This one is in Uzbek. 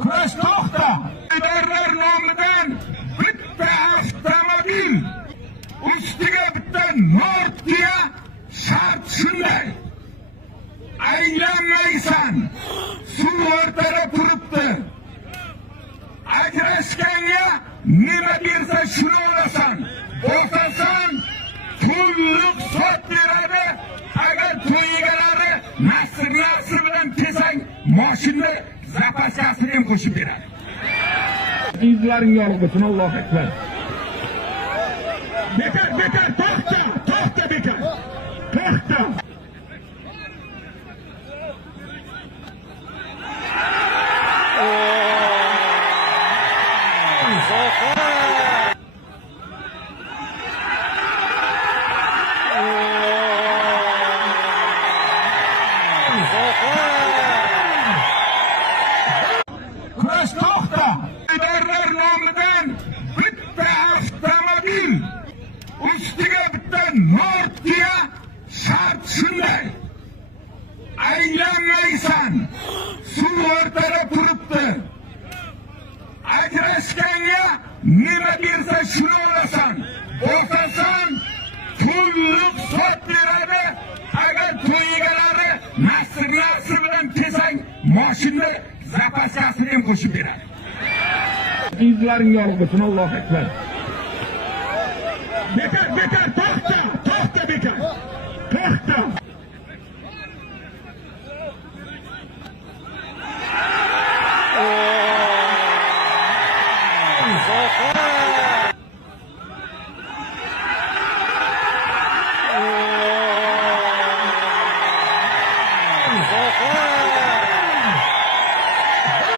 Kurash to'xta! Idoralar nomidan bitta avtomobil ustiga bitta Nokia shart shunday. Aylanmaysan. Suv o'rtada turibdi. Ajrashganga nima bersa shuni olasan. O'qasan pullik sot beradi. Agar to'y egalari nasr bilan kesang, mashina zapaskasini ham qo'shib beradi. Izlaring yorug' bo'lsin. Allohu akbar. Bekar, to'xta bekar. To'xta. Kurash to'xta! Idoralar nomidan bitta avtomobil ustiga bitta Nokia shart shunday. Aylanmaysan. Suv o'rtada turibdi. Ajrashganga nima bersa shuni olasan. O'qasan pullik sot beradi. Agar to'y egalari nasr bilan kesang, mashina zapaskasini ham qo'shib beradi. Izlaring yorug' bo'lsin. Allohu akbar. Bekar, to'xta bekar. To'xta.